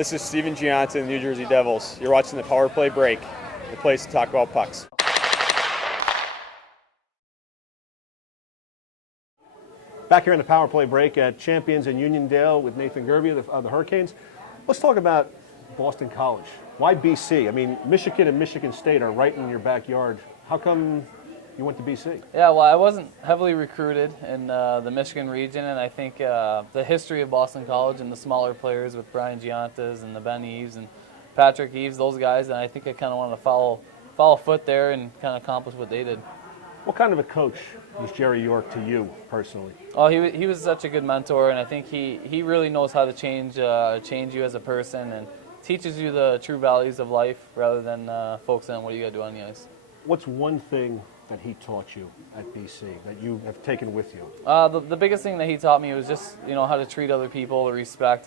This is Steven Gianton, New Jersey Devils. You're watching the Power Play Break, the place to talk about pucks. Back here in the Power Play Break at Champions in Uniondale with Nathan Gerbe of the Hurricanes. Let's talk about Boston College. Why BC? I mean, Michigan and Michigan State are right in your backyard. How come you went to BC? Yeah, well, I wasn't heavily recruited in the Michigan region, and I think the history of Boston College and the smaller players with Brian Giantas and the Ben Eves and Patrick Eves, those guys, and I think I kind of wanted to follow foot there and kind of accomplish what they did. What kind of a coach is Jerry York to you personally? Oh, he was such a good mentor, and I think he really knows how to change you as a person and teaches you the true values of life rather than focusing on what you got to do on the ice. What's one thing that he taught you at BC that you have taken with you? The biggest thing that he taught me was just how to treat other people, the respect.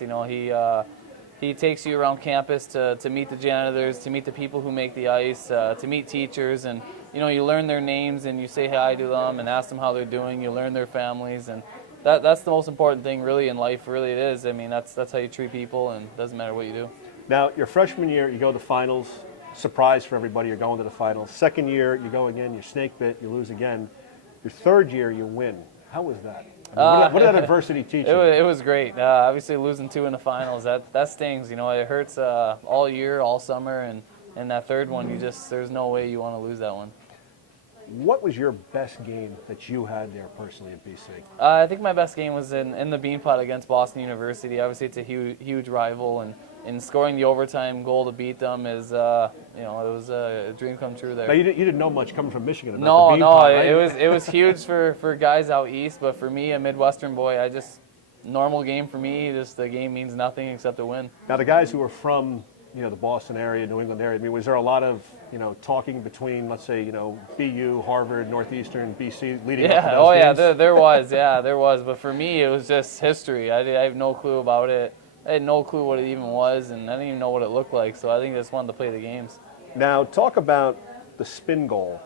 He takes you around campus to meet the janitors, to meet the people who make the ice, to meet teachers, and you learn their names and you say hi to them and ask them how they're doing. You learn their families, and that's the most important thing really in life. Really, it is. I mean, that's how you treat people, and it doesn't matter what you do. Now, your freshman year, you go to the finals. Surprise for everybody, you're going to the finals. Second year, you go again, you're snake bit, you lose again. Your third year, you win. How was that? I mean, what did that adversity teach you? It was great. Obviously, losing 2 in the finals, that stings. It hurts all year, all summer, and that third one, there's no way you want to lose that one. What was your best game that you had there personally at BC? I think my best game was in the Beanpot against Boston University. Obviously, it's a huge rival, and scoring the overtime goal to beat them is, it was a dream come true there. Now, you didn't know much coming from Michigan about No, the Beanpot, right? it was huge for guys out east, but for me, a Midwestern boy, normal game for me. The game means nothing except to win. Now, the guys who are from the Boston area, New England area, I mean, was there a lot of talking between, let's say, BU, Harvard, Northeastern, BC leading up to those games? There was. But for me, it was just history. I have no clue about it. I had no clue what it even was, and I didn't even know what it looked like. So I think I just wanted to play the games. Now, talk about the spin goal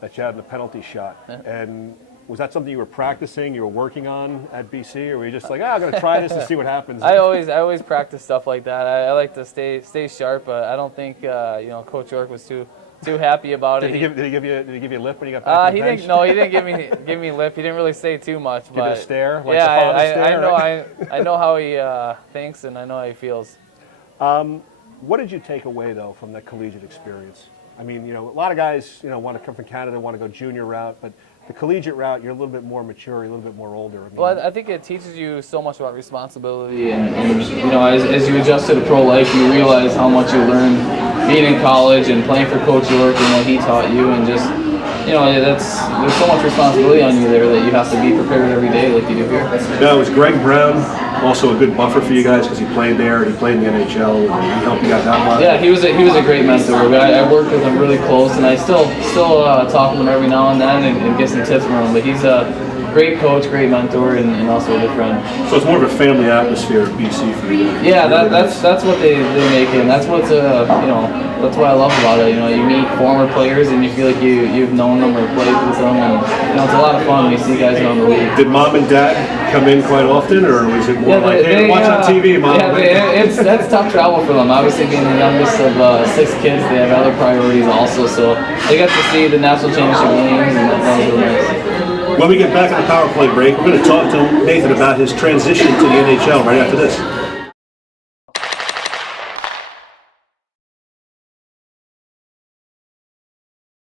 that you had in the penalty shot. And was that something you were practicing, you were working on at BC, or were you just like, I'm going to try this and see what happens? I always practice stuff like that. I like to stay sharp, but I don't think Coach York was too happy about it. Did he give you a lip when you got back to the bench? No, he didn't give me lip. He didn't really say too much. Give it a stare? Like yeah, the father stare, I know how he thinks, and I know how he feels. What did you take away, though, from that collegiate experience? I mean, a lot of guys, want to come from Canada, want to go junior route, but the collegiate route, you're a little bit more mature, you're a little bit more older. Well, I think it teaches you so much about responsibility, and as you adjust to the pro life, you realize how much you learn being in college and playing for Coach York and what he taught you, and just, there's so much responsibility on you there that you have to be prepared every day like you do here. Now, was Greg Brown also a good buffer for you guys because he played there, he played in the NHL, and he helped you guys out a lot? Yeah, he was a great mentor. I worked with him really close, and I still talk to him every now and then and get some tips from him. But he's a great coach, great mentor, and also a good friend. So it's more of a family atmosphere at BC for you. Yeah, that's what they make it, and that's what's that's what I love about it. You meet former players and you feel like you've known them or played with them, and it's a lot of fun when you see guys around the league. Did mom and dad come in quite often, or was it more they watch on TV, mom? Yeah, that's tough travel for them. Obviously, being the youngest of 6 kids, they have other priorities also, so they got to see the national championship games, and that was really nice. When we get back on the Power Play break, we're going to talk to Nathan about his transition to the NHL right after this.